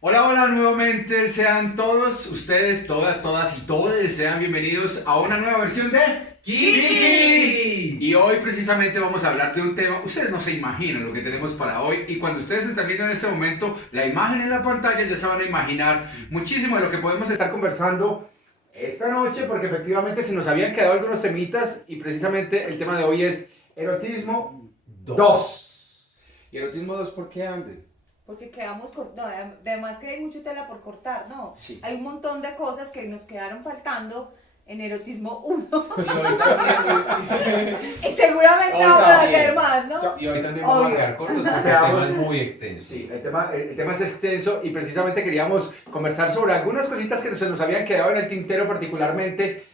Hola, hola nuevamente, sean todos ustedes, todas y todos, sean bienvenidos a una nueva versión de Kiki. Y hoy precisamente vamos a hablar de un tema, ustedes no se imaginan lo que tenemos para hoy, y cuando ustedes están viendo en este momento la imagen en la pantalla ya se van a imaginar muchísimo de lo que podemos estar conversando esta noche, porque efectivamente se nos habían quedado algunos temitas y precisamente el tema de hoy es erotismo 2. ¿Y erotismo 2 por qué, André? Porque quedamos cortados, además que hay mucha tela por cortar, ¿no? Sí. Hay un montón de cosas que nos quedaron faltando en erotismo 1. Y seguramente Hoy vamos a también. hacer más, ¿no? Y hoy también vamos a quedar cortos porque el tema es muy extenso. Sí, el tema es extenso y precisamente queríamos conversar sobre algunas cositas que se nos habían quedado en el tintero, particularmente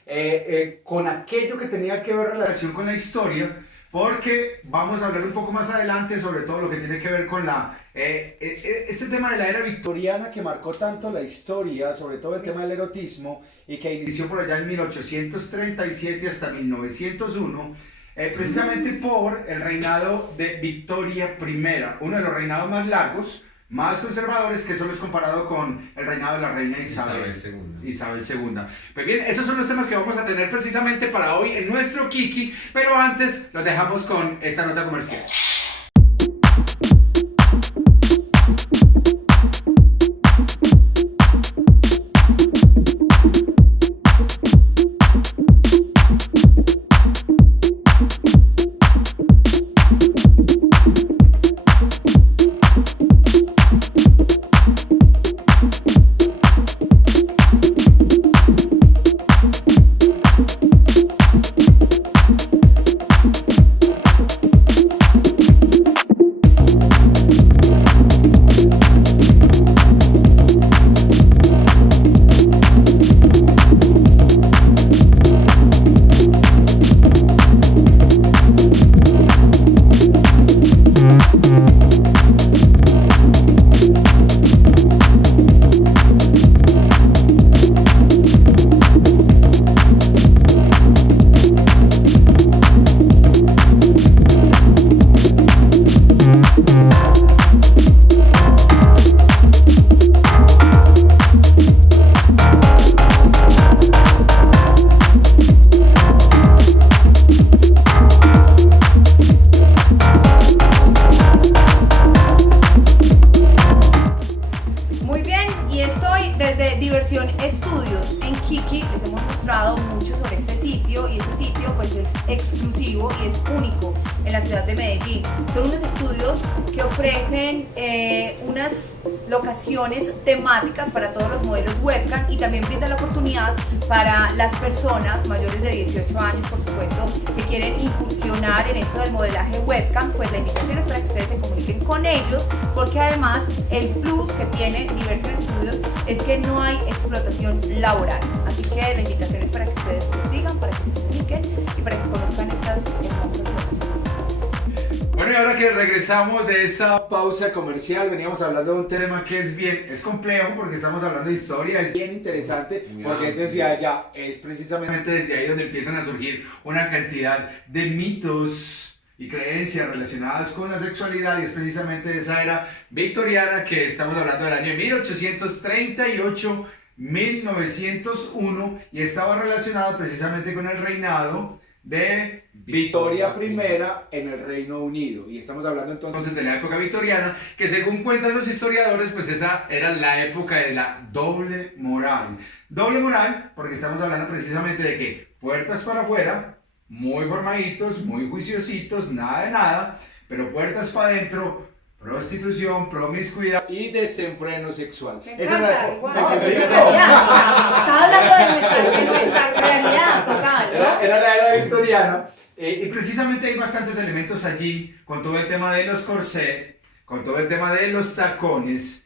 con aquello que tenía que ver relación con la historia, porque vamos a hablar un poco más adelante sobre todo lo que tiene que ver con este tema de la era victoriana Que marcó tanto la historia, sobre todo el tema del erotismo, y que inició por allá en 1837 hasta 1901, precisamente por el reinado de Victoria I, uno de los reinados más largos, más conservadores, que solo es comparado con el reinado de la reina Isabel II. Pues bien, esos son los temas que vamos a tener precisamente para hoy en nuestro Kiki, pero antes los dejamos con esta nota comercial. Muy bien, y estoy desde Diversión Estudios en Kiki. Les hemos mostrado mucho sobre este sitio y este sitio pues es exclusivo y es único en la ciudad de Medellín. Son unos estudios que ofrecen unas locaciones temáticas para todos los modelos webcam y también brinda la oportunidad para las personas mayores de 18 años, por supuesto, que quieren incursionar en esto del modelaje webcam. Pues la invitación es para que ustedes se comuniquen con ellos, porque además el plus que tiene Diversión Estudios es que no hay explotación laboral. Así que la invitación es para que ustedes lo sigan, para que se comuniquen y para que conozcan estas hermosas locaciones. Bueno, y ahora que regresamos de esta pausa comercial, veníamos hablando de un tema tema que es complejo porque estamos hablando de historia, es bien interesante, Muy porque es amplio. desde allá, es precisamente precisamente desde ahí donde empiezan a surgir una cantidad de mitos y creencias relacionadas con la sexualidad, y es precisamente de esa era victoriana que estamos hablando del año 1838, 1901, y estaba relacionado precisamente con el reinado de Victoria I en el Reino Unido. Y estamos hablando entonces de la época victoriana, que según cuentan los historiadores, pues esa era la época de la doble moral. Doble moral porque estamos hablando precisamente de que puertas para afuera, muy formaditos, muy juiciositos, nada de nada, pero puertas para adentro, prostitución, promiscuidad y desenfreno sexual. Me Esa era encanta, la- igual. No, Es diga realidad, no. está hablando de nuestra realidad total, ¿no? era la era victoriana, y precisamente hay bastantes elementos allí, con todo el tema de los corsés, con todo el tema de los tacones,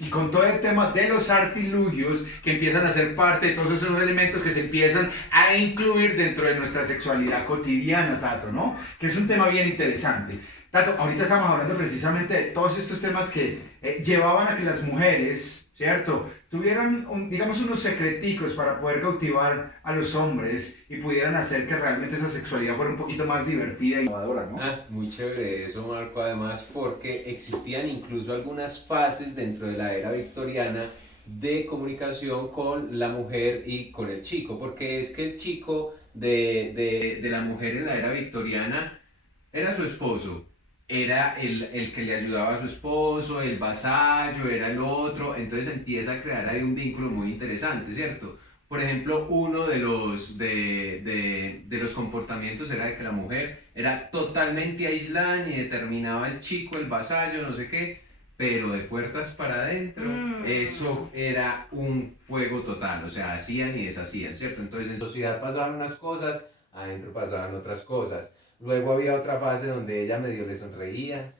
y con todo el tema de los artilugios que empiezan a ser parte de todos esos elementos que se empiezan a incluir dentro de nuestra sexualidad cotidiana, Tato, ¿no? Que es un tema bien interesante. Tato, ahorita estamos hablando precisamente de todos estos temas que llevaban a que las mujeres, ¿cierto? Tuvieran, digamos, unos secreticos para poder cautivar a los hombres y pudieran hacer que realmente esa sexualidad fuera un poquito más divertida y innovadora, ¿no? Muy chévere eso, Marco, además porque existían incluso algunas fases dentro de la era victoriana de comunicación con la mujer y con el chico, porque es que el chico de la mujer en la era victoriana era su esposo, era el que le ayudaba a su esposo, el vasallo, era el otro, entonces empieza a crear ahí un vínculo muy interesante, ¿cierto? Por ejemplo, uno de los comportamientos era de que la mujer era totalmente aislada, ni determinaba el chico, el vasallo, no sé qué, pero de puertas para adentro, eso era un fuego total, o sea, hacían y deshacían, ¿cierto? Entonces en sociedad pasaban unas cosas, adentro pasaban otras cosas. Luego había otra fase donde ella medio le sonreía,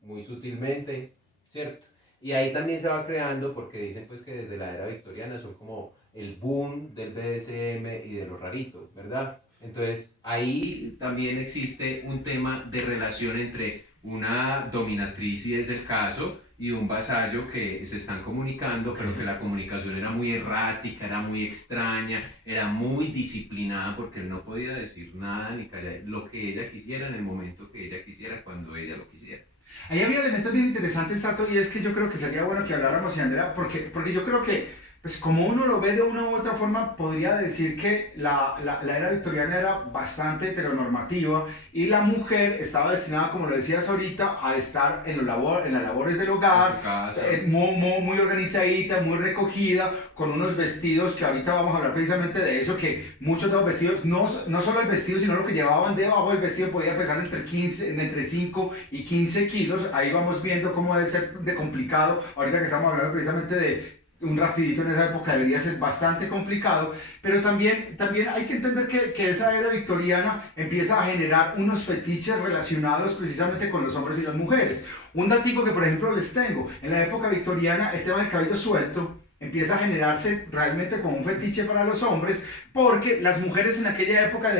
muy sutilmente, ¿cierto? Y ahí también se va creando, porque dicen pues que desde la era victoriana son como el boom del BDSM y de lo rarito, ¿verdad? Entonces ahí también existe un tema de relación entre una dominatriz, si es el caso, y un vasallo que se están comunicando, pero que la comunicación era muy errática, era muy extraña, era muy disciplinada, porque él no podía decir nada ni callar lo que ella quisiera en el momento que ella quisiera, cuando ella lo quisiera. Ahí había elementos bien interesantes, Tato, y es que yo creo que sería bueno que habláramos, y Andrea, porque yo creo que, pues como uno lo ve de una u otra forma, podría decir que la era victoriana era bastante heteronormativa y la mujer estaba destinada, como lo decías ahorita, a estar en las labores del hogar, muy organizadita, muy recogida, con unos vestidos que ahorita vamos a hablar precisamente de eso, que muchos de los vestidos, no solo el vestido, sino lo que llevaban debajo del vestido podía pesar entre 5 y 15 kilos. Ahí vamos viendo cómo debe ser de complicado, ahorita que estamos hablando precisamente de un rapidito en esa época debería ser bastante complicado, pero también hay que entender que esa era victoriana empieza a generar unos fetiches relacionados precisamente con los hombres y las mujeres. Un datico que por ejemplo les tengo, en la época victoriana el tema del cabello suelto empieza a generarse realmente como un fetiche para los hombres, porque las mujeres en aquella época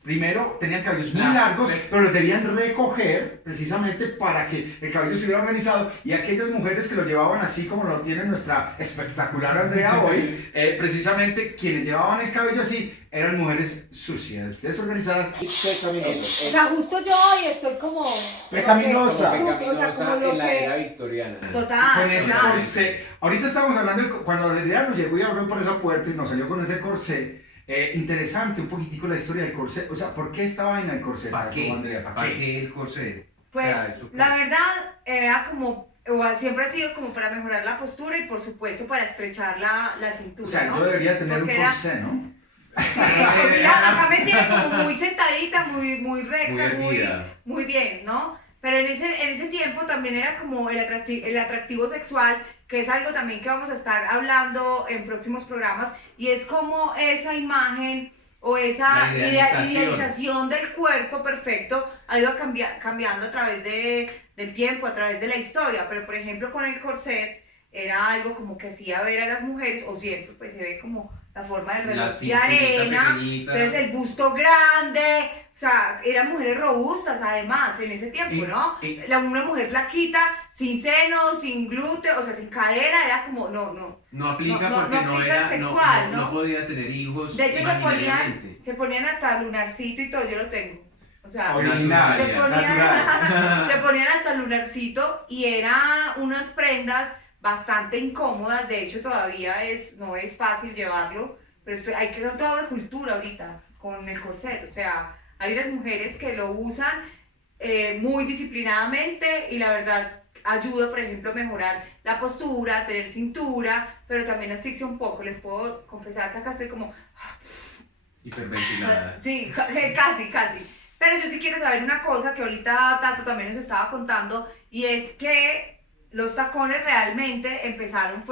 primero tenían cabellos muy largos, pero los debían recoger precisamente para que el cabello se hubiera organizado, y aquellas mujeres que lo llevaban así como lo tiene nuestra espectacular Andrea hoy, precisamente quienes llevaban el cabello así eran mujeres sucias, desorganizadas y pecaminosas. O sea, justo yo hoy estoy como... Pecaminosa. En la era victoriana. Total. con ese corsé. Ahorita estamos hablando de cuando Andrea nos llegó y abrió por esa puerta y nos salió con ese corsé. Interesante un poquitico la historia del corsé. O sea, ¿por qué estaba en el corsé? ¿Para qué? Andrea, ¿Para qué el corsé? Pues la verdad era como, siempre ha sido como para mejorar la postura y por supuesto para estrechar la cintura. O sea, ¿no? yo debería tener Porque un corsé, ¿no? Sí, mira, acá me tiene como muy sentadita, muy recta, muy bien, ¿no? Pero en ese tiempo también era como el atractivo sexual, que es algo también que vamos a estar hablando en próximos programas, y es como esa imagen o esa idealización del cuerpo perfecto ha ido cambiando a través del tiempo, a través de la historia. Pero por ejemplo con el corset era algo como que hacía ver a las mujeres, o siempre pues se ve como la forma del reloj de arena, pequeñita. Entonces el busto grande, o sea, eran mujeres robustas además en ese tiempo, ¿no? Una mujer flaquita, sin senos, sin glúteo, o sea, sin cadera, era como, no aplica porque no aplica era sexual, no podía tener hijos. De hecho se ponían hasta lunarcito y todo, yo lo tengo. O sea, original, se ponían hasta lunarcito y eran unas prendas bastante incómodas. De hecho todavía no es fácil llevarlo, pero hay que dar toda la cultura ahorita con el corset. O sea, hay unas mujeres que lo usan muy disciplinadamente y la verdad ayuda, por ejemplo, a mejorar la postura, a tener cintura, pero también asfixia un poco. Les puedo confesar que acá estoy como hiperventilada. Sí, casi. Pero yo sí quiero saber una cosa que ahorita Tato también nos estaba contando, y es que los tacones realmente empezaron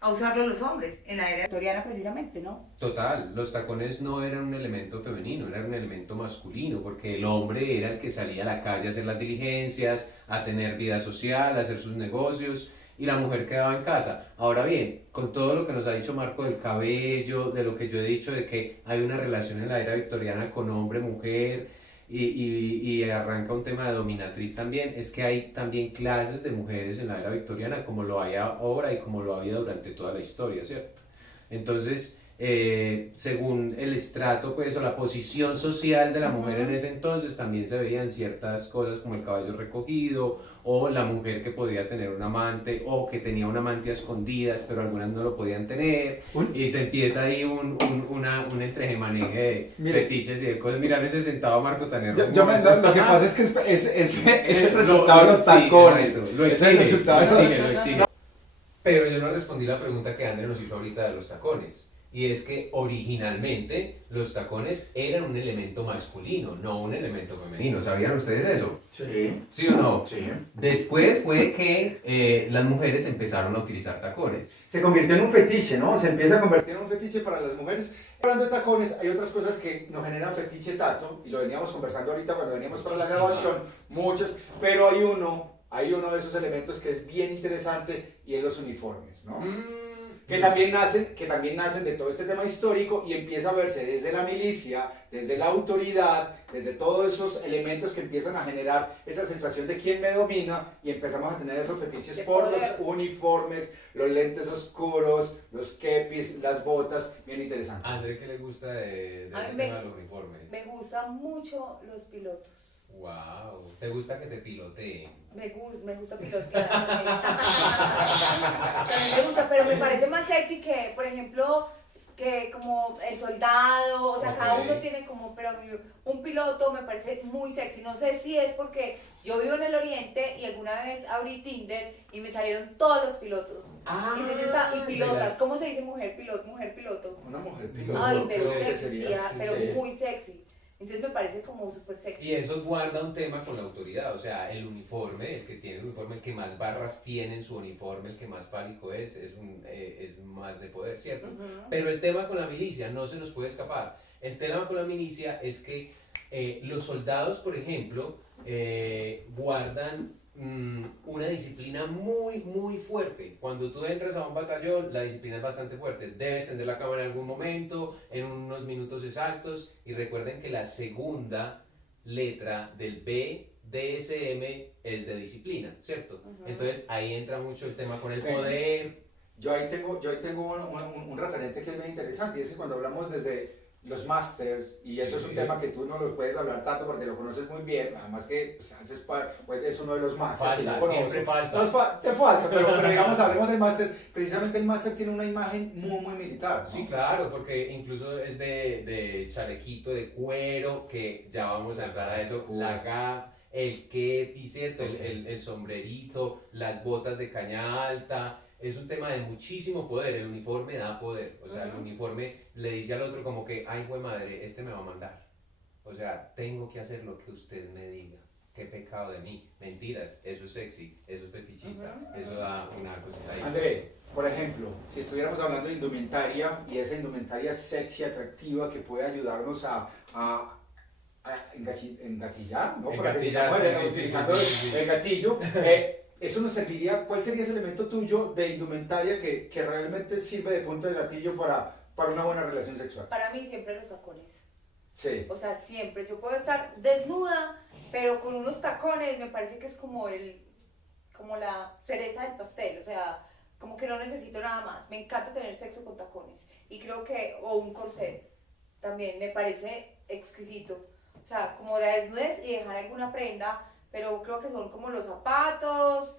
a usarlos los hombres en la era victoriana precisamente, ¿no? Total, los tacones no eran un elemento femenino, eran un elemento masculino, porque el hombre era el que salía a la calle a hacer las diligencias, a tener vida social, a hacer sus negocios, y la mujer quedaba en casa. Ahora bien, con todo lo que nos ha dicho Marco del cabello, de lo que yo he dicho de que hay una relación en la era victoriana con hombre-mujer, y arranca un tema de dominatriz también, es que hay también clases de mujeres en la era victoriana como lo hay ahora y como lo había durante toda la historia, ¿cierto? Entonces, según el estrato pues o la posición social de la mujer en ese entonces también se veían ciertas cosas como el cabello recogido o la mujer que podía tener un amante o que tenía un amante a escondidas pero algunas no lo podían tener y se empieza ahí un entrejemaneje de fetiches y de cosas. Mirar ese sentado Marco tan hermoso. Lo que pasa es que es el resultado de los tacones. Lo Es el resultado de los exige. Pero yo no respondí la pregunta que André nos hizo ahorita de los tacones. Y es que originalmente los tacones eran un elemento masculino, no un elemento femenino. ¿Sabían ustedes eso? Sí. ¿Sí o no? Sí. Después fue que las mujeres empezaron a utilizar tacones. Se convirtió en un fetiche, ¿no? Se empieza a convertir en un fetiche para las mujeres. Hablando de tacones, hay otras cosas que nos generan fetiche, Tato, y lo veníamos conversando ahorita cuando veníamos para la grabación, muchas, pero hay uno de esos elementos que es bien interesante y es los uniformes, ¿no? Que también nacen de todo este tema histórico y empieza a verse desde la milicia, desde la autoridad, desde todos esos elementos que empiezan a generar esa sensación de quién me domina y empezamos a tener esos fetiches por los uniformes, los lentes oscuros, los kepis, las botas, bien interesante. André, ¿qué le gusta de ese tema de los uniformes? Me gustan mucho los pilotos. Wow, ¿te gusta que te piloteen? Me gusta pilotear. También me gusta, pero me parece más sexy que, por ejemplo, que como el soldado, o sea, Okay. cada uno tiene como, pero un piloto me parece muy sexy. No sé si es porque yo vivo en el Oriente y alguna vez abrí Tinder y me salieron todos los pilotos. Entonces yo estaba, y pilotas, ¿cómo se dice mujer piloto? Mujer piloto. Una mujer piloto. Ay, pero creo que sexy, sería, pero sí. muy sexy. Entonces me parece como súper sexy. Y eso guarda un tema con la autoridad, o sea, el uniforme, el que tiene el uniforme, el que más barras tiene en su uniforme, el que más fálico es más de poder, ¿cierto? Pero el tema con la milicia no se nos puede escapar. El tema con la milicia es que los soldados, por ejemplo, guardan una disciplina muy, muy fuerte. Cuando tú entras a un batallón, la disciplina es bastante fuerte. Debes tender la cámara en algún momento, en unos minutos exactos. Y recuerden que la segunda letra del BDSM es de disciplina, ¿cierto? Entonces ahí entra mucho el tema con el poder. Yo ahí tengo un referente que es muy interesante y es que cuando hablamos desde los masters, y eso es un tema que tú no los puedes hablar tanto porque lo conoces muy bien, además que pues, es uno de los masters que yo conozco. Siempre falta. Te falta, pero digamos, hablemos del máster. Precisamente el máster tiene una imagen muy, muy militar, ¿no? Sí, claro, porque incluso es de chalequito de cuero, que ya vamos a entrar a eso, la gaf, el kepi, ¿cierto? El sombrerito, las botas de caña alta. Es un tema de muchísimo poder, el uniforme da poder, o sea, el uniforme le dice al otro como que, ay, güey madre, este me va a mandar, o sea, tengo que hacer lo que usted me diga, qué pecado de mí, mentiras, eso es sexy, eso es fetichista, eso da una cosita ahí. André, por ejemplo, si estuviéramos hablando de indumentaria y esa indumentaria sexy, atractiva, que puede ayudarnos a engatillar, ¿no? Para que sigamos utilizando el gatillo. Eso nos serviría, ¿cuál sería ese elemento tuyo de indumentaria que realmente sirve de punto de gatillo para una buena relación sexual? Para mí siempre los tacones. Sí. O sea, siempre. Yo puedo estar desnuda, pero con unos tacones me parece que es como la cereza del pastel. O sea, como que no necesito nada más. Me encanta tener sexo con tacones. Y creo que, o un corset, también me parece exquisito. O sea, como la desnudez y dejar alguna prenda, pero creo que son como los zapatos,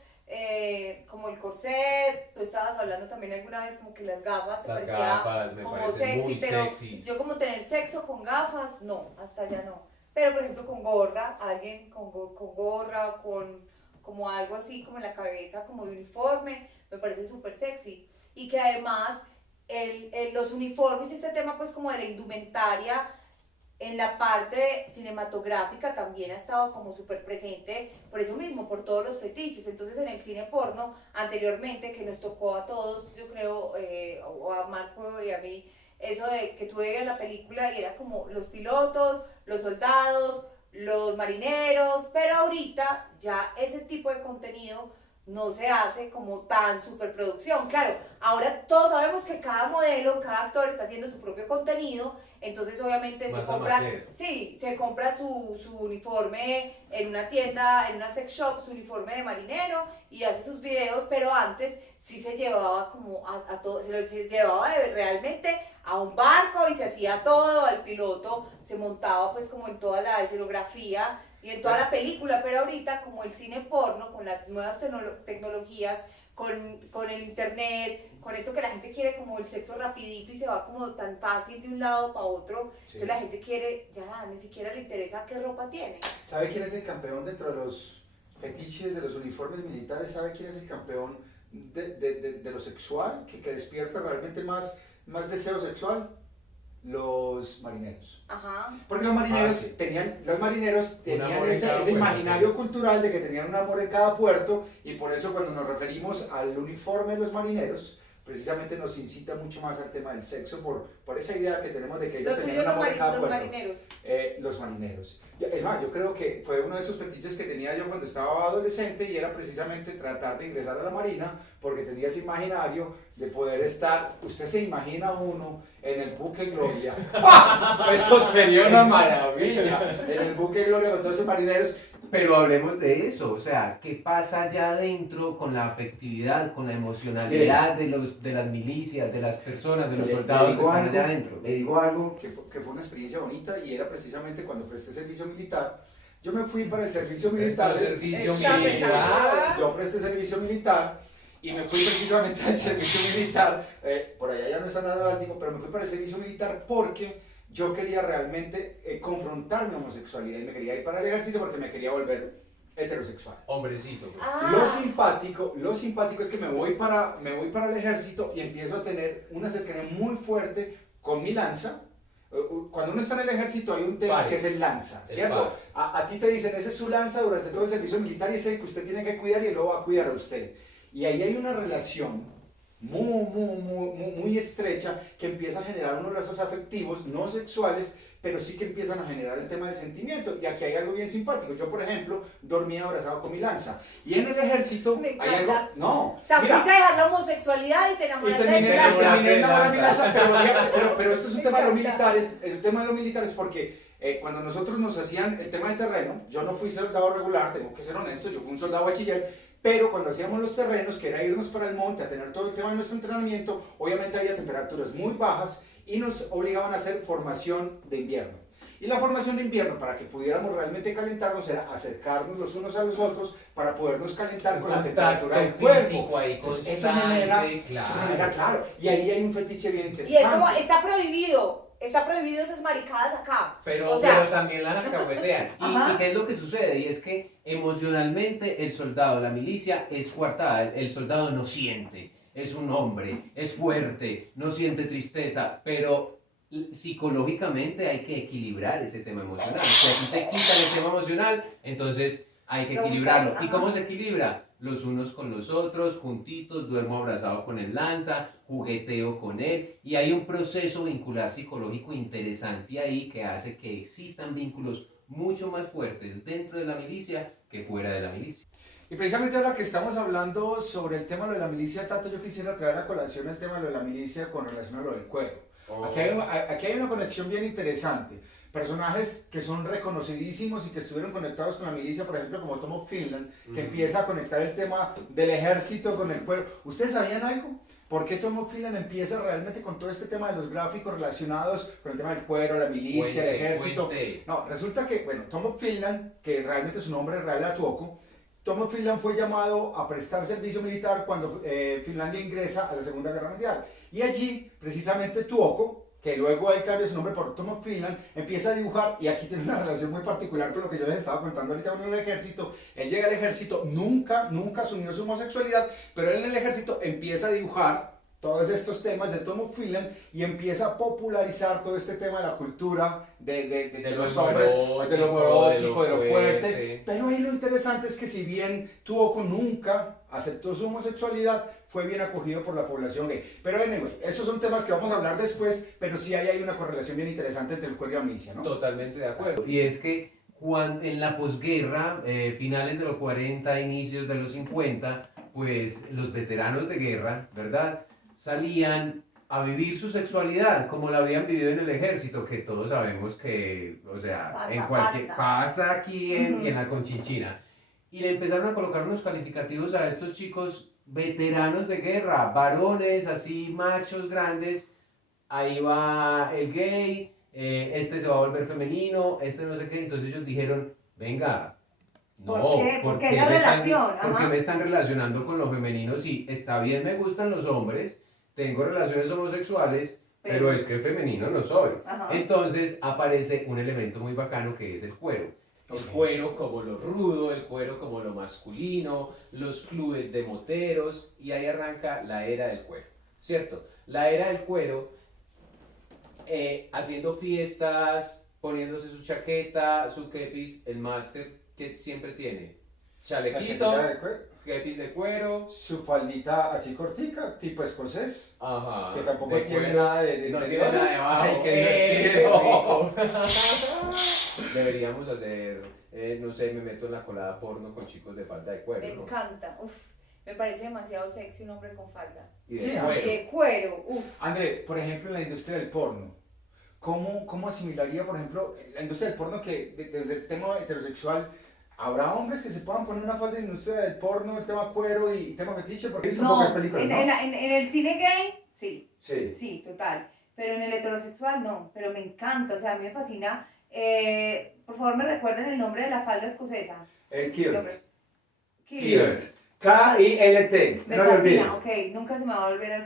como el corset. Tú estabas hablando también alguna vez como que las gafas te parecía Gafas me como parecen sexy, muy pero sexys. yo como tener sexo con gafas, no, hasta allá no. Pero por ejemplo con gorra, alguien con gorra, con como algo así como en la cabeza, como de uniforme, me parece súper sexy. Y que además los uniformes y este tema pues como de la indumentaria, en la parte cinematográfica también ha estado como súper presente, por eso mismo, por todos los fetiches. Entonces en el cine porno, anteriormente, que nos tocó a todos, yo creo, o a Marco y a mí, eso de que tú veías la película y era como los pilotos, los soldados, los marineros, pero ahorita ya ese tipo de contenido no se hace como tan superproducción. Claro, ahora todos sabemos que cada modelo, cada actor está haciendo su propio contenido, entonces obviamente Más se compra, amateur. sí, se compra su uniforme en una tienda, en una sex shop, su uniforme de marinero y hace sus videos, pero antes sí se llevaba como a todo, se llevaba realmente a un barco y se hacía todo, al piloto se montaba pues como en toda la escenografía y en toda la película, pero ahorita como el cine porno, con las nuevas tecnologías, con el internet, con eso que la gente quiere como el sexo rapidito y se va como tan fácil de un lado para otro, Sí. entonces la gente quiere, ya ni siquiera le interesa qué ropa tiene. ¿Sabe quién es el campeón dentro de los fetiches de los uniformes militares? ¿Sabe quién es el campeón de lo sexual? Que despierta realmente más deseo sexual. Los marineros. Ajá. Porque los marineros sí. tenían amor en ese cada puerto. imaginario cultural de que tenían un amor en cada puerto, y por eso cuando nos referimos al uniforme de los marineros, precisamente nos incita mucho más al tema del sexo por esa idea que tenemos de que ellos Los tenían tuyos, un amor en cada los puerto. marineros. Los marineros. Es más, yo creo que fue uno de esos fetiches que tenía yo cuando estaba adolescente, y era precisamente tratar de ingresar a la marina porque tenía ese imaginario de poder estar, usted se imagina uno en el buque Gloria. ¡Pah! Eso sería una maravilla, en el buque Gloria con todos esos marineros. Pero hablemos de eso, o sea, ¿qué pasa allá adentro con la afectividad, con la emocionalidad de las milicias, de las personas, de los soldados que están allá adentro? Le digo algo que fue una experiencia bonita, y era precisamente cuando presté servicio militar. Yo me fui para el servicio militar. Servicio Está militar. Yo presté servicio militar y me fui precisamente al servicio militar. Por allá ya no está nada ártico, pero me fui para el servicio militar porque yo quería realmente confrontar mi homosexualidad, y me quería ir para el ejército porque me quería volver heterosexual. Hombrecito. Pues. Ah. Lo simpático es que me voy para el ejército y empiezo a tener una cercanía muy fuerte con mi lanza. Cuando uno está en el ejército hay un tema que es el lanza, ¿cierto? A ti te dicen, ese es su lanza durante todo el servicio militar y es el que usted tiene que cuidar y él lo va a cuidar a usted. Y ahí hay una relación muy estrecha que empieza a generar unos lazos afectivos, no sexuales, pero sí que empiezan a generar el tema del sentimiento. Y aquí hay algo bien simpático. Yo, por ejemplo, dormía abrazado con mi lanza. Y en el ejército Me hay encanta. algo... No, O sea, mira, fuiste a dejar la homosexualidad y te y enamoraste terminé del lanza. enamorado de mi lanza, pero esto es un tema de los militares. El tema de los militares porque cuando nosotros nos hacían el tema de terreno, yo no fui soldado regular, tengo que ser honesto, yo fui un soldado bachiller, pero cuando hacíamos los terrenos, que era irnos para el monte a tener todo el tema de nuestro entrenamiento, obviamente había temperaturas muy bajas y nos obligaban a hacer formación de invierno. Y la formación de invierno, para que pudiéramos realmente calentarnos, era acercarnos los unos a los otros para podernos calentar con la temperatura del cuerpo. Ahí, Entonces, eso genera, claro, y ahí hay un fetiche bien interesante. Y es como, está prohibido esas maricadas acá. Pero, o sea, pero también las alcahuetean. ¿Y qué es lo que sucede? Y es que emocionalmente el soldado, la milicia, es coartada. El soldado no siente, es un hombre, es fuerte, no siente tristeza, pero psicológicamente hay que equilibrar ese tema emocional. Si a ti te quitan el tema emocional, entonces hay que equilibrarlo. ¿Y cómo se equilibra? Los unos con los otros, juntitos, duermo abrazado con el lanza, jugueteo con él, y hay un proceso vincular psicológico interesante ahí que hace que existan vínculos mucho más fuertes dentro de la milicia que fuera de la milicia. Y precisamente ahora que estamos hablando sobre el tema de la milicia, Tato, yo quisiera traer a colación el tema de la milicia con relación a lo del cuero. Aquí hay una conexión bien interesante. Personajes que son reconocidísimos y que estuvieron conectados con la milicia, por ejemplo, como Tom of Finland, que empieza a conectar el tema del ejército con el cuero. ¿Ustedes sabían algo? ¿Por qué Tom of Finland empieza realmente con todo este tema de los gráficos relacionados con el tema del cuero, la milicia, el ejército? No, resulta que, bueno, Tom of Finland, que realmente su nombre real era Tuoko, Tom of Finland fue llamado a prestar servicio militar cuando Finlandia ingresa a la Segunda Guerra Mundial. Y allí, precisamente Tuoko, que luego él cambia su nombre por Tom of Finland, empieza a dibujar, y aquí tiene una relación muy particular con lo que yo les estaba contando ahorita con el ejército. Él llega al ejército, nunca asumió su homosexualidad, pero él en el ejército empieza a dibujar todos estos temas de Tom of Finland y empieza a popularizar todo este tema de la cultura de los hombres, de lo erótico, de lo fuerte. Pero ahí lo interesante es que si bien Tuoko nunca aceptó su homosexualidad, fue bien acogido por la población gay. Pero anyway, esos son temas que vamos a hablar después, pero sí hay una correlación bien interesante entre el cuero y la milicia, ¿no? Totalmente de acuerdo. Y es que en la posguerra, finales de los 40, inicios de los 50, pues los veteranos de guerra, ¿verdad? Salían a vivir su sexualidad como la habían vivido en el ejército, que todos sabemos que, o sea, pasa aquí en la Conchinchina. Y le empezaron a colocar unos calificativos a estos chicos veteranos de guerra, varones así, machos grandes. Ahí va el gay, este se va a volver femenino, este no sé qué. Entonces ellos dijeron, venga, no, ¿Por qué la relación? ¿por qué me están relacionando con lo femenino? Sí, está bien, me gustan los hombres, tengo relaciones homosexuales, pero es que femenino no soy. Ajá. Entonces aparece un elemento muy bacano que es el cuero. El cuero como lo rudo, el cuero como lo masculino, los clubes de moteros, y ahí arranca la era del cuero, ¿cierto? La era del cuero, haciendo fiestas, poniéndose su chaqueta, su kepis, el máster que siempre tiene chalequito, kepis de cuero, su faldita así cortica, tipo escocés, ajá, que tampoco de tiene cuero, nada de no tiene nada debajo. Ay, qué divertido. Deberíamos hacer, no sé, me meto en la colada porno con chicos de falda de cuero. Me ¿no? encanta, me parece demasiado sexy un hombre con falda. Y de Sí, cuero. Y de cuero, André, por ejemplo, en la industria del porno, ¿cómo asimilaría, por ejemplo, la industria del porno que desde el tema heterosexual, habrá hombres que se puedan poner una falda en la industria del porno, el tema cuero y tema fetiche? Porque son No, pocas películas, ¿no? en el cine gay, sí. Sí. Sí, total. Pero en el heterosexual no, pero me encanta, o sea, a mí me fascina. Por favor, me recuerden el nombre de la falda escocesa. Kilt. Kilt. K-I-L-T. Me No lo olviden. fascina, ok, nunca se me va a volver a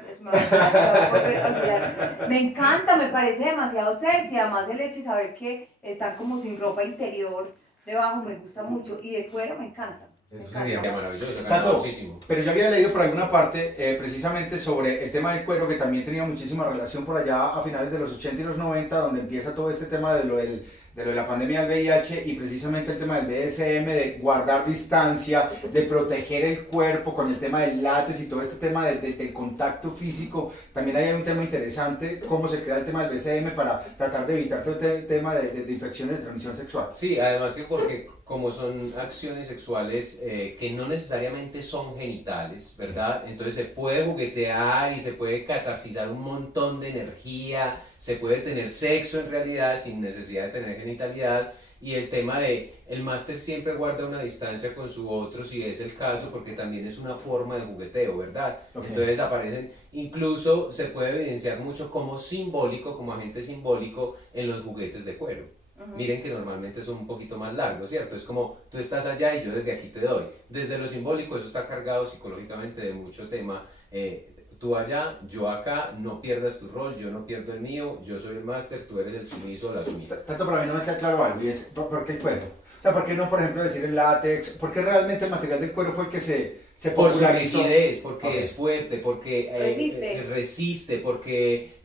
olvidar. Me encanta, me parece demasiado sexy, además el hecho de saber que están como sin ropa interior debajo me gusta mucho, y de cuero me encanta. Me Eso encanta. sería maravilloso, Tato, muchísimo. pero yo había leído por alguna parte precisamente sobre el tema del cuero, que también tenía muchísima relación por allá a finales de los 80 y los 90, donde empieza todo este tema de lo de la pandemia del VIH y precisamente el tema del BDSM, de guardar distancia, de proteger el cuerpo con el tema del látex y todo este tema del contacto físico. También hay un tema interesante, cómo se crea el tema del BDSM para tratar de evitar todo el tema de infecciones de transmisión sexual. Sí, además que porque como son acciones sexuales que no necesariamente son genitales, ¿verdad? Entonces se puede juguetear y se puede catarsizar un montón de energía, se puede tener sexo en realidad sin necesidad de tener genitalidad, y el tema de el máster siempre guarda una distancia con su otro si es el caso, porque también es una forma de jugueteo, ¿verdad? Okay. Entonces aparecen, incluso se puede evidenciar mucho como simbólico, como agente simbólico en los juguetes de cuero. Miren que normalmente son un poquito más largos, ¿cierto? Es como tú estás allá y yo desde aquí te doy. Desde lo simbólico eso está cargado psicológicamente de mucho tema. Tú allá, yo acá, no pierdas tu rol, yo no pierdo el mío, yo soy el máster, tú eres el sumiso o la sumisa. Tanto para mí no me queda claro algo, y es ¿por qué el cuero? O sea, ¿por qué no, por ejemplo, decir el látex? ¿Por qué realmente el material del cuero fue el que se por su popularizó? rigidez, porque Okay. es fuerte, porque resiste, porque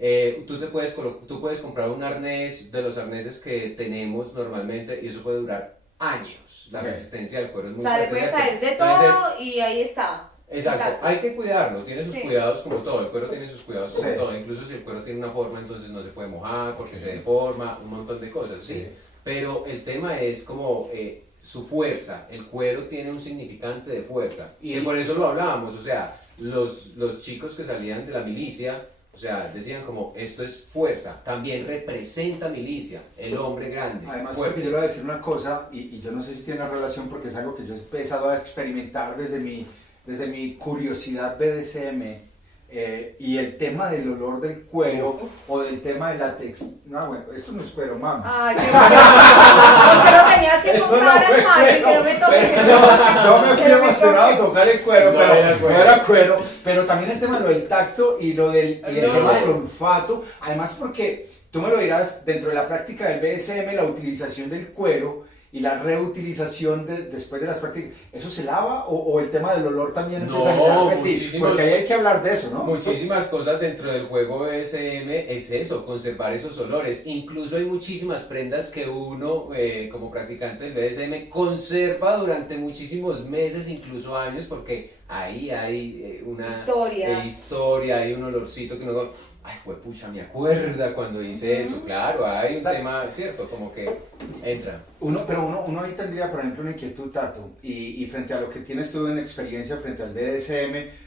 tú puedes comprar un arnés de los arneses que tenemos normalmente y eso puede durar años. La Okay. resistencia del cuero es O muy sea, le fuerte. puede caer de Entonces, todo y ahí está. exacto, hay que cuidarlo, tiene sus Sí. cuidados como todo, el cuero tiene sus cuidados como Sí. todo, incluso si el cuero tiene una forma entonces no se puede mojar porque se deforma, un montón de cosas, ¿sí? Sí. Pero el tema es como su fuerza, el cuero tiene un significante de fuerza y por eso lo hablábamos, o sea, los chicos que salían de la milicia, o sea, decían como esto es fuerza, también representa milicia, el hombre grande, Además, fuerte. porque yo le voy a decir una cosa, y yo no sé si tiene una relación porque es algo que yo he empezado a experimentar desde mi curiosidad BDSM, y el tema del olor del cuero o del tema del látex. No, bueno, esto no es cuero, mami. Ay, qué bueno. Porque lo tenías que Eso comprar no fue al Mario, que cuero. no me toques. Yo me fui emocionado a tocar el cuero, No pero era no cuero. era cuero. Pero también el tema de lo del tacto y el No. tema del olfato. Además, porque tú me lo dirás, dentro de la práctica del BDSM, la utilización del cuero y la reutilización después de las prácticas, ¿eso se lava o el tema del olor también empieza a generar fetiche? muchísimos- Porque ahí hay que hablar de eso, ¿no? Muchísimas cosas dentro del juego BDSM es eso, conservar esos olores. Incluso hay muchísimas prendas que uno, como practicante del BDSM, conserva durante muchísimos meses, incluso años, porque ahí hay una Historia. historia, hay un olorcito que uno ay, pucha, me acuerda cuando hice eso. Claro, hay un tema, cierto, como que entra. Pero uno ahí tendría, por ejemplo, una inquietud, Tato, y frente a lo que tienes tú en experiencia frente al BDSM,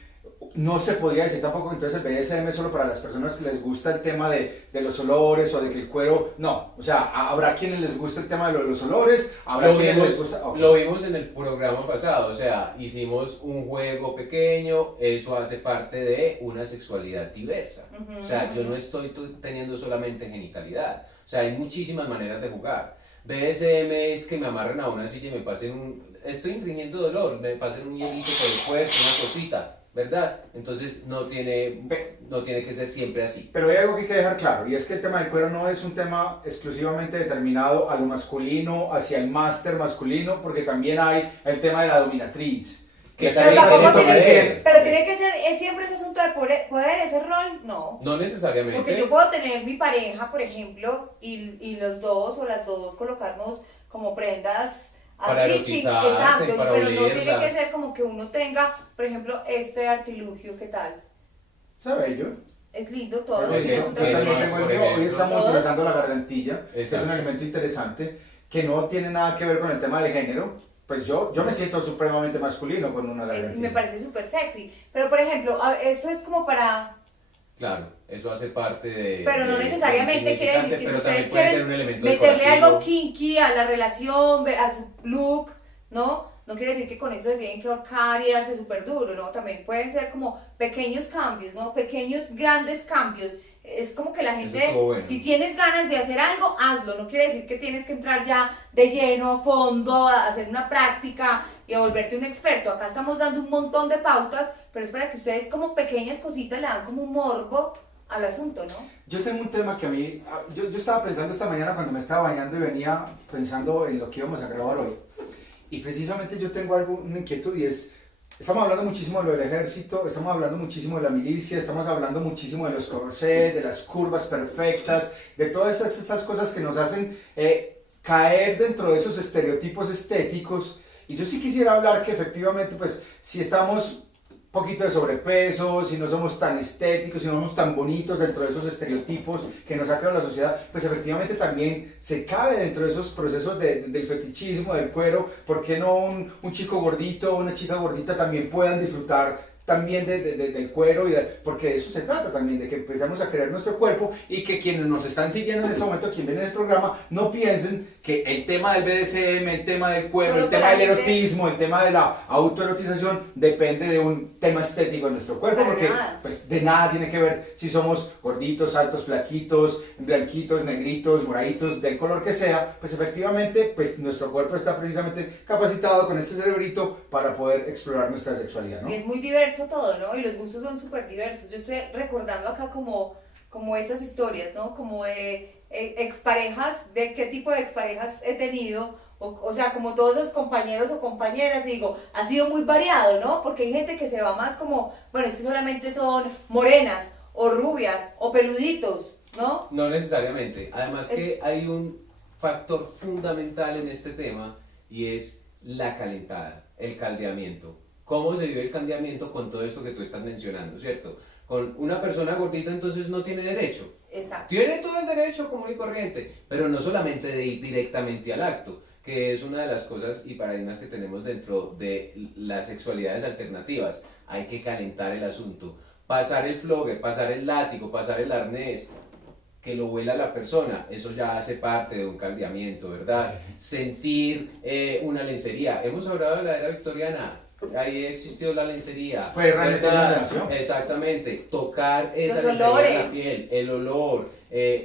no se podría decir tampoco que entonces el BDSM es solo para las personas que les gusta el tema de los olores o de que el cuero, no, o sea, habrá quienes les gusta el tema de los olores, habrá quienes les gusta... Okay. Lo vimos en el programa pasado, o sea, hicimos un juego pequeño, eso hace parte de una sexualidad diversa. O sea, yo no estoy teniendo solamente genitalidad, o sea, hay muchísimas maneras de jugar. BDSM es que me amarren a una silla y me pasen estoy infringiendo dolor, me pasen un hielito por el cuerpo, una cosita, ¿verdad? Entonces no tiene que ser siempre así. Pero hay algo que hay que dejar claro, y es que el tema del cuero no es un tema exclusivamente determinado a lo masculino, hacia el máster masculino, porque también hay el tema de la dominatriz. Pero tiene que ser, siempre ese asunto de poder, ese rol, no. No necesariamente. Porque yo puedo tener mi pareja, por ejemplo, y los dos o las dos colocarnos como prendas para así, erotizarse, exacto, para pero olerlas. no tiene que ser como que uno tenga, por ejemplo, este artilugio, ¿qué tal? ¿Sabe yo? Es lindo todo. Yo también tengo el mío, hoy estamos utilizando la gargantilla, que es un Exacto. elemento interesante, que no tiene nada que ver con el tema del género. Pues yo me siento supremamente masculino con una gargantilla. Me parece súper sexy. Pero, por ejemplo, esto es como para... Claro, eso hace parte de... Pero no necesariamente quiere decir que si pero ustedes también puede ser un quieren elemento meterle decorativo. algo kinky a la relación, a su look, ¿no? No quiere decir que con eso se tienen que ahorcar y darse súper duro, ¿no? También pueden ser como pequeños cambios, ¿no? Pequeños, grandes cambios. Es como que la gente, bueno. si tienes ganas de hacer algo, hazlo. No quiere decir que tienes que entrar ya de lleno, a fondo, a hacer una práctica y a volverte un experto. Acá estamos dando un montón de pautas, pero es para que ustedes como pequeñas cositas le dan como un morbo al asunto, ¿no? Yo tengo un tema que a mí, yo estaba pensando esta mañana cuando me estaba bañando y venía pensando en lo que íbamos a grabar hoy. Y precisamente yo tengo una inquietud y es, estamos hablando muchísimo de lo del ejército, estamos hablando muchísimo de la milicia, estamos hablando muchísimo de los corsets, de las curvas perfectas, de todas estas cosas que nos hacen caer dentro de esos estereotipos estéticos. Y yo sí quisiera hablar que efectivamente, pues, si estamos un poquito de sobrepeso, si no somos tan estéticos, si no somos tan bonitos dentro de esos estereotipos que nos ha creado la sociedad, pues efectivamente también se cabe dentro de esos procesos del fetichismo, del cuero. ¿Por qué no un chico gordito o una chica gordita también puedan disfrutar también del cuero? Porque de eso se trata también, de que empezamos a crear nuestro cuerpo y que quienes nos están siguiendo en este momento, quienes ven el programa, no piensen que el tema del BDSM, el tema del cuero, Solo el tema del para gente. erotismo, el tema de la autoerotización depende de un tema estético en nuestro cuerpo, Para porque nada. pues de nada tiene que ver si somos gorditos, altos, flaquitos, blanquitos, negritos, moraditos, del color que sea. Pues efectivamente pues nuestro cuerpo está precisamente capacitado con este cerebrito para poder explorar nuestra sexualidad, ¿no? Y es muy diverso todo, ¿no? Y los gustos son súper diversos. Yo estoy recordando acá como estas historias, ¿no? Como de exparejas, de qué tipo de exparejas he tenido, o sea, como todos esos compañeros o compañeras, y digo, ha sido muy variado, ¿no? Porque hay gente que se va más como, bueno, es que solamente son morenas, o rubias, o peluditos, ¿no? No necesariamente. Además que hay un factor fundamental en este tema y es la calentada, el caldeamiento. ¿Cómo se vive el caldeamiento con todo esto que tú estás mencionando, cierto? Con una persona gordita entonces no tiene derecho. Exacto. Tiene todo el derecho común y corriente, pero no solamente de ir directamente al acto, que es una de las cosas y paradigmas que tenemos dentro de las sexualidades alternativas. Hay que calentar el asunto, pasar el flogger, pasar el látigo, pasar el arnés, que lo huela la persona, eso ya hace parte de un caldeamiento, ¿verdad? Sentir una lencería. Hemos hablado de la era victoriana. Ahí existió la lencería. Fue realmente ¿verdad? la nación. Exactamente, tocar esa Los lencería en la olores. piel, el olor,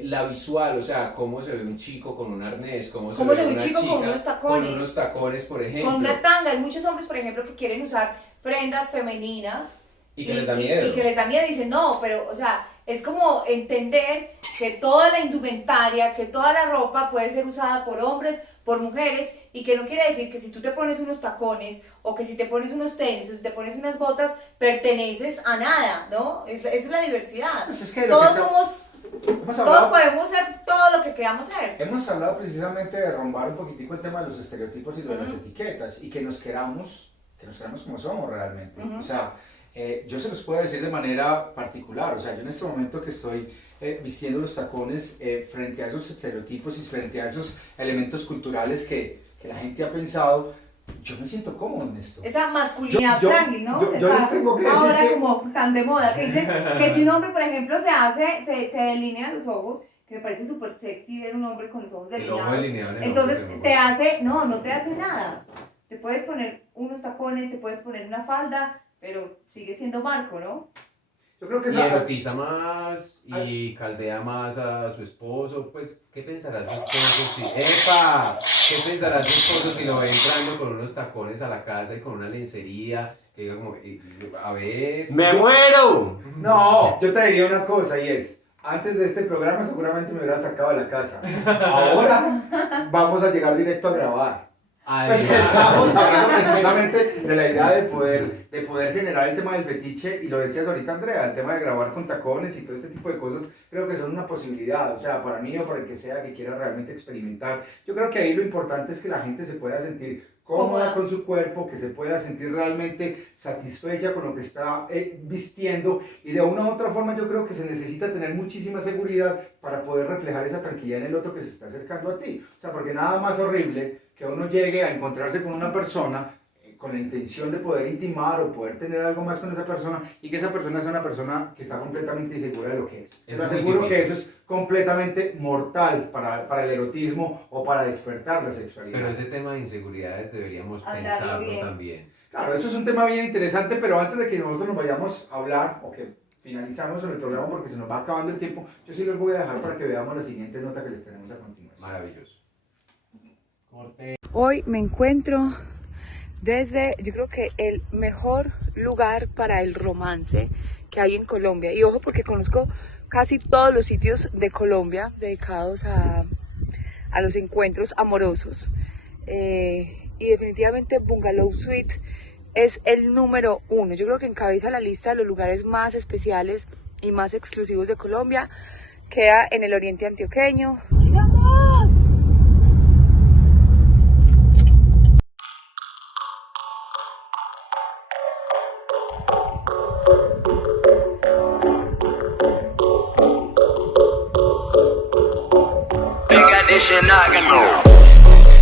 la visual, o sea, cómo se ve un chico con un arnés, cómo se ve un una chico chica con unos tacones. con unos tacones, por ejemplo. Con una tanga, hay muchos hombres, por ejemplo, que quieren usar prendas femeninas. Y que les da miedo. Y que les da miedo y dicen, no, pero, o sea, es como entender que toda la indumentaria, que toda la ropa puede ser usada por hombres, por mujeres, y que no quiere decir que si tú te pones unos tacones, o que si te pones unos tenis, o si te pones unas botas, perteneces a nada, ¿no? Esa es la diversidad. Pues es que lo Todos que está- somos, Hemos todos hablado, podemos ser todo lo que queramos ser. hemos hablado precisamente de romper un poquitico el tema de los estereotipos y de las etiquetas, y que nos queramos como somos realmente. O sea, Yo se los puedo decir de manera particular, o sea, yo en este momento que estoy vistiendo los tacones frente a esos estereotipos y frente a esos elementos culturales que la gente ha pensado, yo me siento cómodo en esto. Esa masculinidad Yo- frágil, ¿no? yo les tengo que decir ahora que- como tan de moda, que dicen que si un hombre, por ejemplo, se delinea los ojos, que me parece súper sexy ver un hombre con los ojos El ojo delineados. delineado en el Entonces ojo, te hace, no te hace nada. Te puedes poner unos tacones, te puedes poner una falda, pero sigue siendo Marco, ¿no? Yo creo que Y esa- erotiza más y caldea más a su esposo, pues, ¿qué pensará su esposo si... ¡Epa! ¿Qué pensará su esposo si lo ve entrando con unos tacones a la casa y con una lencería? Que diga como, a ver... ¡Me muero! No, yo te diría una cosa y es, antes de este programa seguramente me hubiera sacado de la casa. Ahora vamos a llegar directo a grabar. Pues que estábamos hablando precisamente de la idea de poder generar el tema del fetiche, y lo decías ahorita, Andrea, el tema de grabar con tacones y todo este tipo de cosas, creo que son una posibilidad, o sea, para mí o para el que sea que quiera realmente experimentar. Yo creo que ahí lo importante es que la gente se pueda sentir cómoda con su cuerpo, que se pueda sentir realmente satisfecha con lo que está vistiendo, y de una u otra forma yo creo que se necesita tener muchísima seguridad para poder reflejar esa tranquilidad en el otro que se está acercando a ti. O sea, porque nada más horrible que uno llegue a encontrarse con una persona con la intención de poder intimar o poder tener algo más con esa persona, y que esa persona sea una persona que está completamente insegura de lo que es. Es Te muy aseguro que difícil. eso es completamente mortal para el erotismo o para despertar la sexualidad. Pero ese tema de inseguridades deberíamos Hablarlo pensarlo bien. también. Claro, eso es un tema bien interesante, pero antes de que nosotros nos vayamos a hablar o que finalizamos con el programa porque se nos va acabando el tiempo, yo sí los voy a dejar para que veamos la siguiente nota que les tenemos a continuación. Maravilloso. Hoy me encuentro desde, yo creo que el mejor lugar para el romance que hay en Colombia. Y ojo, porque conozco casi todos los sitios de Colombia dedicados a los encuentros amorosos. Y definitivamente Bungalow Suite es el número 1. Yo creo que encabeza la lista de los lugares más especiales y más exclusivos de Colombia. Queda en el oriente antioqueño. You got this shit knocking.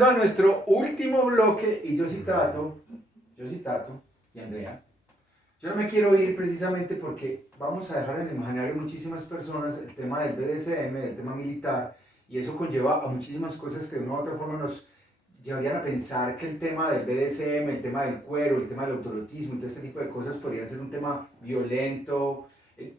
A nuestro último bloque, y yo sí Tato y Andrea, yo no me quiero ir precisamente porque vamos a dejar en el imaginario de muchísimas personas el tema del BDSM, el tema militar, y eso conlleva a muchísimas cosas que de una u otra forma nos llevarían a pensar que el tema del BDSM, el tema del cuero, el tema del autoerotismo y todo este tipo de cosas podrían ser un tema violento,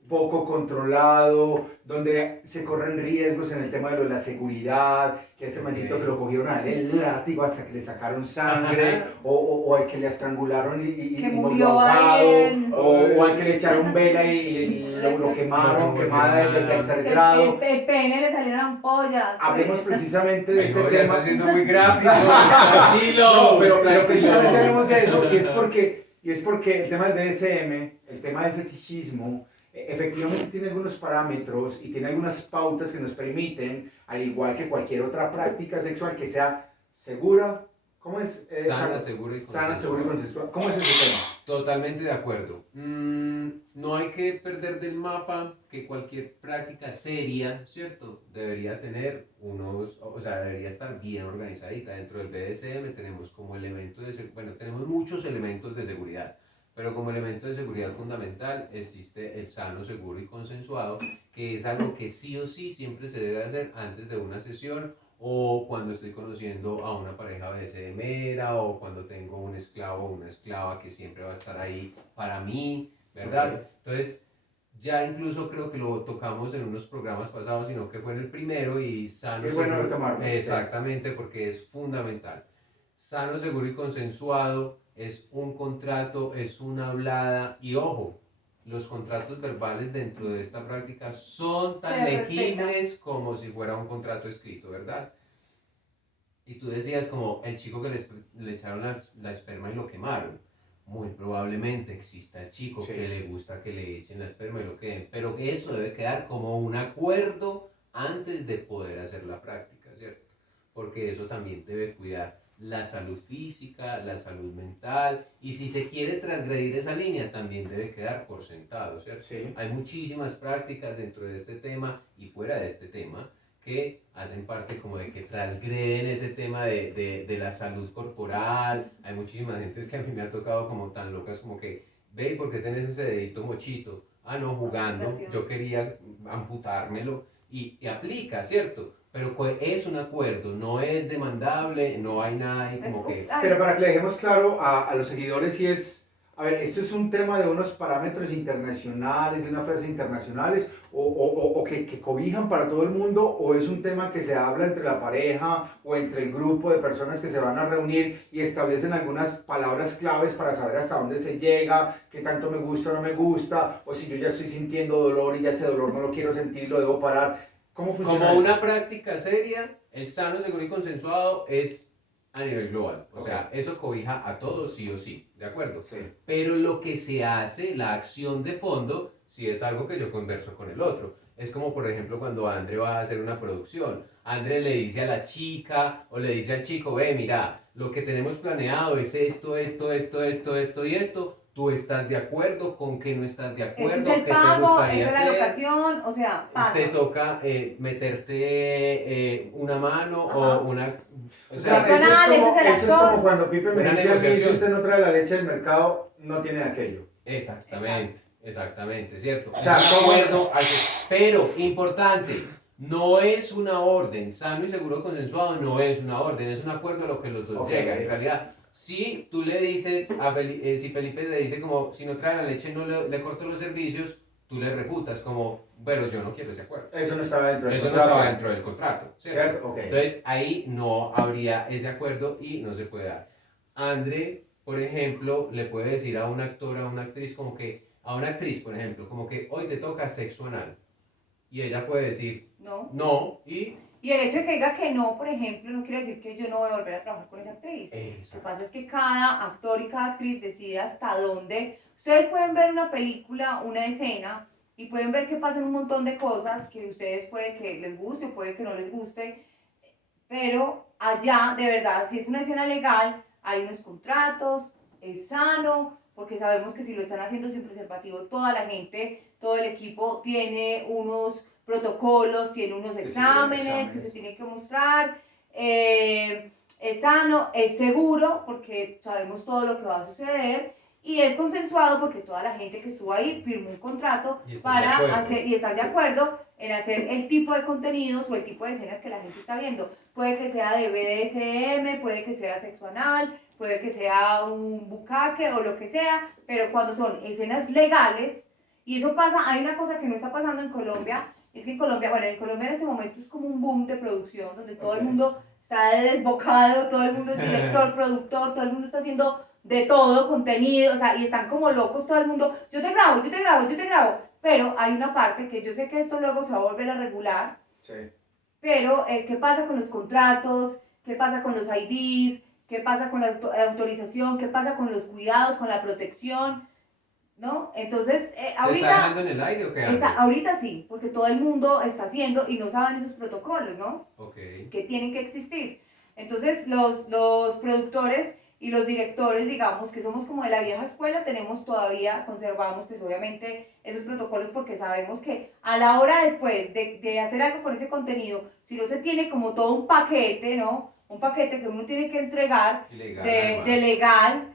poco controlado, donde se corren riesgos en el tema de la seguridad, que ese mancito que lo cogieron a él el látigo hasta que le sacaron sangre, o al que le estrangularon y murió o al que le echaron vela y lo quemaron, quemada de tercer grado. El pene le salieron ampollas. Hablemos precisamente de este ya tema. está siendo muy gráfico, tranquilo. No, pero precisamente hablemos de eso, y es porque el tema del BDSM, el tema del fetichismo, efectivamente tiene algunos parámetros y tiene algunas pautas que nos permiten, al igual que cualquier otra práctica sexual, que sea segura, ¿cómo es? Sana, segura y consensual. Sana, segura y consensual. ¿Cómo es ese tema? Totalmente de acuerdo. No hay que perder del mapa que cualquier práctica seria, ¿cierto? Debería tener debería estar bien organizadita. Dentro del BDSM tenemos como elemento tenemos muchos elementos de seguridad. Pero como elemento de seguridad fundamental existe el sano, seguro y consensuado, que es algo que sí o sí siempre se debe hacer antes de una sesión o cuando estoy conociendo a una pareja BDSMera o cuando tengo un esclavo o una esclava que siempre va a estar ahí para mí, ¿verdad? Okay. Entonces, ya incluso creo que lo tocamos en unos programas pasados, sino que fue en el primero y sano, es bueno retomarlo. Exactamente, porque es fundamental. Sano, seguro y consensuado. Es un contrato, es una hablada y ojo, los contratos verbales dentro de esta práctica son tan legibles como si fuera un contrato escrito, ¿verdad? Y tú decías como el chico que le echaron la esperma y lo quemaron. Muy probablemente exista el chico que le gusta que le echen la esperma y lo queden, pero eso debe quedar como un acuerdo antes de poder hacer la práctica, ¿cierto? Porque eso también debe cuidar la salud física, la salud mental, y si se quiere transgredir esa línea también debe quedar por sentado, ¿cierto? Sí. Hay muchísimas prácticas dentro de este tema y fuera de este tema que hacen parte como de que transgreden ese tema de la salud corporal. Hay muchísimas gentes que a mí me ha tocado como tan locas como que, ve, ¿por qué tenés ese dedito mochito? Ah, no, jugando, yo quería amputármelo y aplica, ¿cierto? Pero es un acuerdo, no es demandable, no hay nada ahí como que... Pero para que le dejemos claro a los seguidores, si es, a ver, esto es un tema de unos parámetros internacionales, de unas frases internacionales, o que cobijan para todo el mundo, o es un tema que se habla entre la pareja o entre el grupo de personas que se van a reunir y establecen algunas palabras claves para saber hasta dónde se llega, qué tanto me gusta o no me gusta, o si yo ya estoy sintiendo dolor y ya ese dolor no lo quiero sentir y lo debo parar. ¿Cómo funciona Como eso? una práctica seria, el sano, seguro y consensuado es a nivel global. O sea, eso cobija a todos sí o sí, ¿de acuerdo? Sí. Pero lo que se hace, la acción de fondo, sí es algo que yo converso con el otro. Es como, por ejemplo, cuando André va a hacer una producción. André le dice a la chica o le dice al chico, ve, mira, lo que tenemos planeado es esto y esto. ¿Tú estás de acuerdo? ¿Con qué no estás de acuerdo? Ese es el ¿Qué pago, te gustaría esa es hacer? la locación, o sea, pasa. Te toca meterte una mano. Ajá. O una... O sea, eso es como cuando Pipe me dice a mí, si usted no trae la leche del mercado, no tiene aquello. Exactamente, ¿cierto? O sea, acuerdo, pero importante, no es una orden, sano y seguro consensuado no es una orden, es un acuerdo a lo que los dos llegan. En realidad, si tú le dices, si Felipe le dice como, si no trae la leche no le corto los servicios, tú le refutas como, pero yo no quiero ese acuerdo. Eso no estaba dentro del contrato. Eso no estaba dentro del contrato, ¿cierto? Okay. Entonces ahí no habría ese acuerdo y no se puede dar. André, por ejemplo, le puede decir a un actor, a una actriz como que a una actriz, por ejemplo, como que hoy te toca sexo anal. Y ella puede decir ¿no? no y... Y el hecho de que diga que no, por ejemplo, no quiere decir que yo no voy a volver a trabajar con esa actriz. Lo Eso. que pasa es que cada actor y cada actriz decide hasta dónde. Ustedes pueden ver una película, una escena, y pueden ver que pasan un montón de cosas que ustedes puede que les guste o puede que no les guste, pero allá, de verdad, si es una escena legal, hay unos contratos, es sano, porque sabemos que si lo están haciendo sin preservativo, toda la gente, todo el equipo tiene unos protocolos, tiene unos exámenes que se tienen que mostrar, es sano, es seguro, porque sabemos todo lo que va a suceder, y es consensuado porque toda la gente que estuvo ahí firmó un contrato Y para están de acuerdo. hacer, y están de acuerdo en hacer el tipo de contenidos o el tipo de escenas que la gente está viendo. Puede que sea de BDSM, puede que sea sexo anal, puede que sea un bucaque o lo que sea, pero cuando son escenas legales, y eso pasa, hay una cosa que no está pasando en Colombia, es que en Colombia, bueno, en Colombia en ese momento es como un boom de producción, donde todo el mundo está desbocado, todo el mundo es director, productor, todo el mundo está haciendo de todo, contenido, o sea, y están como locos todo el mundo, yo te grabo, yo te grabo, yo te grabo, pero hay una parte que yo sé que esto luego se va a volver a regular, Sí. pero ¿qué pasa con los contratos? ¿Qué pasa con los IDs? ¿Qué pasa con la autorización? ¿Qué pasa con los cuidados, con la protección? ¿No? Entonces, ¿Se está ahorita, dejando en el aire o qué hace? ahorita sí, porque todo el mundo está haciendo y no saben esos protocolos, ¿no? Ok. Que tienen que existir. Entonces, los productores y los directores, digamos, que somos como de la vieja escuela, tenemos todavía, conservamos pues obviamente esos protocolos porque sabemos que a la hora después de hacer algo con ese contenido, si no se tiene como todo un paquete, ¿no? Un paquete que uno tiene que entregar Ilegal, de además. legal,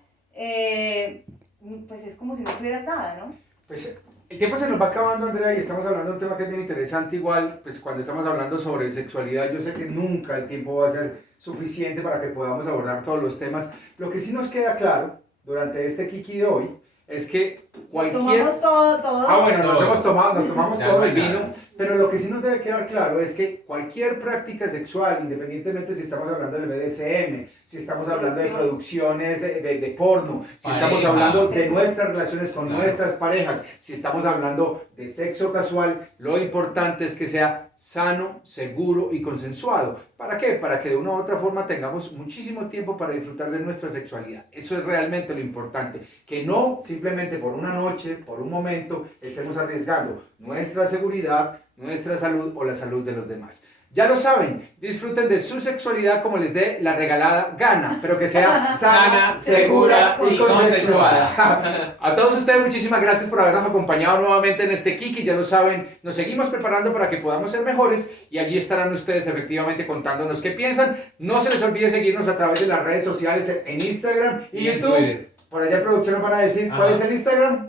pues es como si no tuvieras nada, ¿no? Pues el tiempo se nos va acabando, Andrea, y estamos hablando de un tema que es bien interesante. Igual, pues cuando estamos hablando sobre sexualidad, yo sé que nunca el tiempo va a ser suficiente para que podamos abordar todos los temas. Lo que sí nos queda claro durante este Kiki de hoy es que cualquier... Nos tomamos todo. Ah, bueno, nos Todo. tomamos Ya todo no el hay vino, nada. pero lo que sí nos debe quedar claro es que cualquier práctica sexual, independientemente si estamos hablando del BDSM, si estamos hablando de producciones de porno, si estamos Pareja. hablando de nuestras relaciones con nuestras parejas, si estamos hablando de sexo casual, lo importante es que sea sano, seguro y consensuado. ¿Para qué? Para que de una u otra forma tengamos muchísimo tiempo para disfrutar de nuestra sexualidad. Eso es realmente lo importante. Que no simplemente por una noche, por un momento, estemos arriesgando nuestra seguridad, nuestra salud o la salud de los demás. Ya lo saben, disfruten de su sexualidad como les dé la regalada gana, pero que sea sana, segura y consensuada. A todos ustedes muchísimas gracias por habernos acompañado nuevamente en este Kiki. Ya lo saben, nos seguimos preparando para que podamos ser mejores y allí estarán ustedes efectivamente contándonos qué piensan. No se les olvide seguirnos a través de las redes sociales en Instagram y en YouTube. Twitter. Por allá el productor nos van a decir cuál es el Instagram.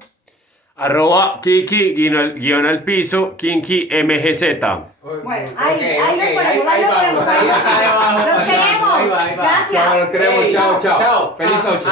@Kiki_al piso, Kinky MGZ. Bueno, Ok, ahí nos ok, ponemos, ahí nos vamos, ponemos, ahí ahí está debajo nos pasando. queremos. Ahí va, ahí va. Gracias. Chao, nos queremos. Ey, Chao, chao. Chao. Feliz noche.